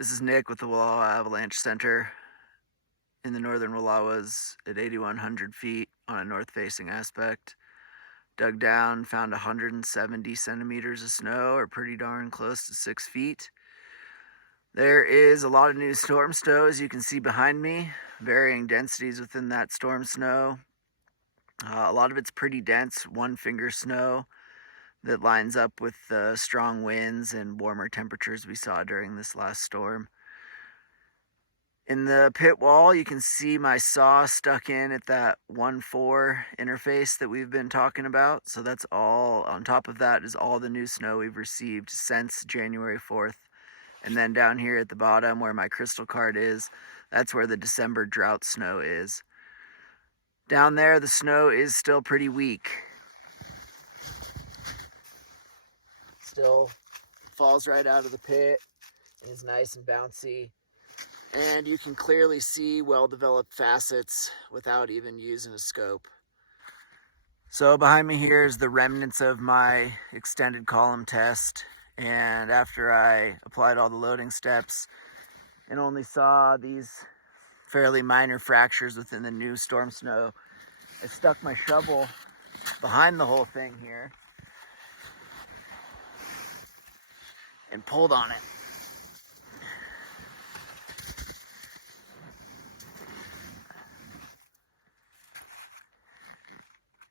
This is Nick with the Wallowa Avalanche Center in the Northern Wallowas at 8,100 feet on a north-facing aspect. Dug down, found 170 centimeters of snow, or pretty darn close to 6 feet. There is a lot of new storm snow, as you can see behind me, varying densities within that storm snow. A lot of it's pretty dense, one-finger snow that lines up with the strong winds and warmer temperatures we saw during this last storm. In the pit wall, you can see my saw stuck in at that 1-4 interface that we've been talking about. So that's all, on top of that is all the new snow we've received since January 4th. And then down here at the bottom where my crystal card is, that's where the December drought snow is. Down there, the snow is still pretty weak. Still falls right out of the pit and is nice and bouncy. And you can clearly see well-developed facets without even using a scope. So behind me here is the remnants of my extended column test. And after I applied all the loading steps and only saw these fairly minor fractures within the new storm snow, I stuck my shovel behind the whole thing here and pulled on it.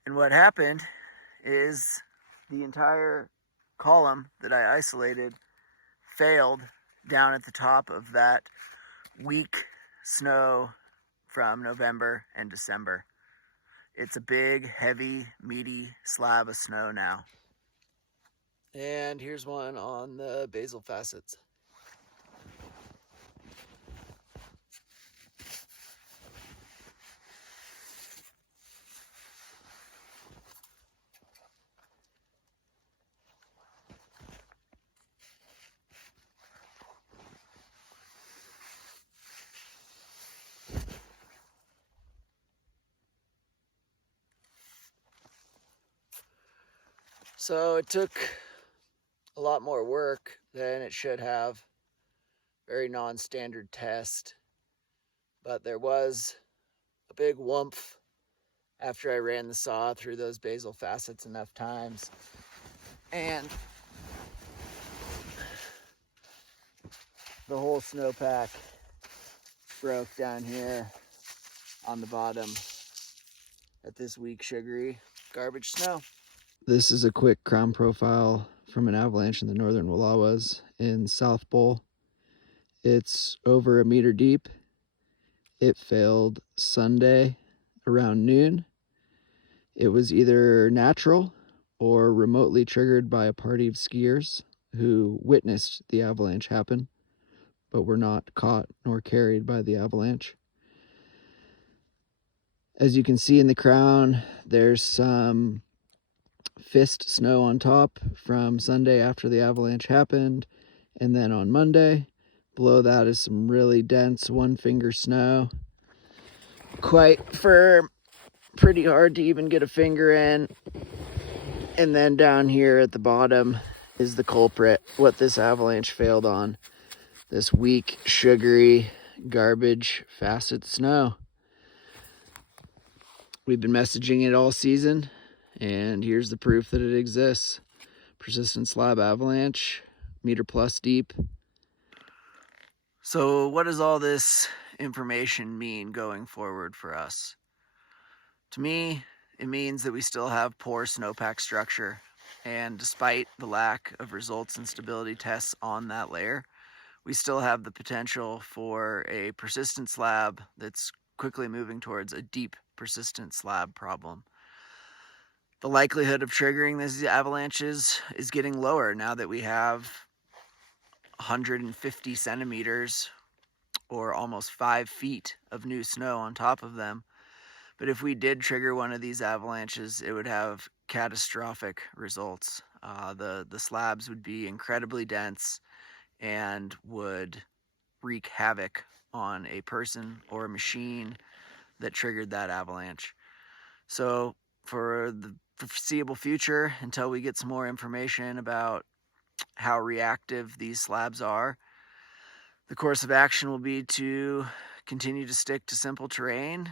And what happened is the entire column that I isolated failed down at the top of that weak snow from November and December. It's a big, heavy, meaty slab of snow now. And here's one on the basal facets. So it took a lot more work than it should have. Very non-standard test. But there was a big whoomph after I ran the saw through those basal facets enough times. And the whole snowpack broke down here on the bottom at this weak, sugary garbage snow. This is a quick ground profile from an avalanche in the Northern Wallowas in South Bowl. It's over 1 meter deep. It failed Sunday around noon. It was either natural or remotely triggered by a party of skiers who witnessed the avalanche happen, but were not caught nor carried by the avalanche. As you can see in the crown, there's some fist snow on top from Sunday after the avalanche happened, and then on Monday below that is some really dense one-finger snow, quite firm, pretty hard to even get a finger in. And then down here at the bottom is the culprit, what this avalanche failed on, this weak, sugary, garbage facet snow. We've been messaging it all season, and here's the proof that it exists. Persistent slab avalanche, meter plus deep. So what does all this information mean going forward for us? To me, it means that we still have poor snowpack structure, and despite the lack of results and stability tests on that layer, we still have the potential for a persistent slab that's quickly moving towards a deep persistent slab problem. The likelihood of triggering these avalanches is getting lower now that we have 150 centimeters or almost 5 feet of new snow on top of them. But if we did trigger one of these avalanches, it would have catastrophic results. The slabs would be incredibly dense and would wreak havoc on a person or a machine that triggered that avalanche. So for the foreseeable future, until we get some more information about how reactive these slabs are, The course of action will be to continue to stick to simple terrain